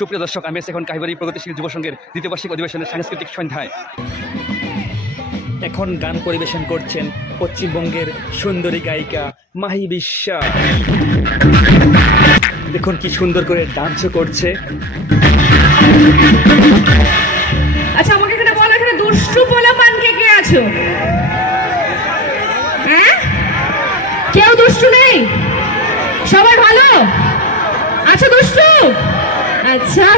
সুপ্রিয় দর্শক, আমি এখন কাহিবাড়ি প্রগতিশীল যুব সংঘের দ্বিতীয় বার্ষিক অধিবেশনের সাংস্কৃতিক সন্ধ্যায়। এখন গান পরিবেশন করছেন পশ্চিমবঙ্গের সুন্দরী গায়িকা মাহি বিশ্বাস। দেখুন কি সুন্দর করে ডান্সও করছে। আচ্ছা আমাকে এখানে বলো, এখানে দুষ্টু পোলাপান কে কে আছো? হ্যাঁ? কেউ দুষ্টু নেই? সবাই ভালো? আচ্ছা দুষ্টু? আচ্ছা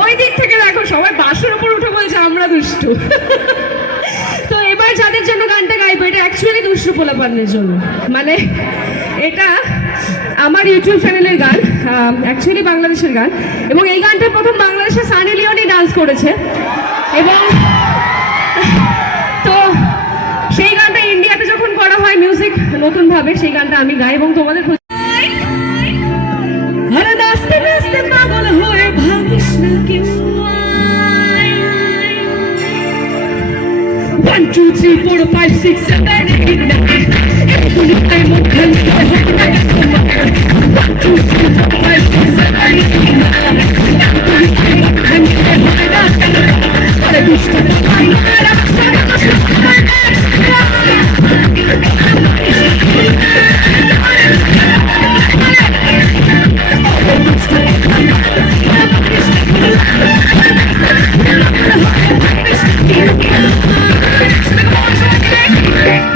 ওই দিক থেকে দেখো, সবাই বাসের উপর উঠে বলছে, আমরা দুষ্টু। তো এবার যাদের জন্য গানটা গাইবো, এটা অ্যাকচুয়ালি দুষ্টু পোলাপানদের জন্য। মানে এটা আমার ইউটিউব চ্যানেলের গান অ্যাকচুয়ালি বাংলাদেশের গান। এবং এই গানটা প্রথম বাংলাদেশের সানি লিওনি ডান্স করেছে। এবং তো সেই গানটা ইন্ডিয়াতে যখন করা হয় মিউজিক নতুনভাবে, সেই গানটা আমি গাই এবং তোমাদের One, two, three, four, five, six, seven, eight, nine. Everybody, I'm on ten, so I hope I get somewhere. One, two, three, four, five, six, seven, eight, nine. Everybody, I'm on ten, so I hope I get somewhere. Para gusto, para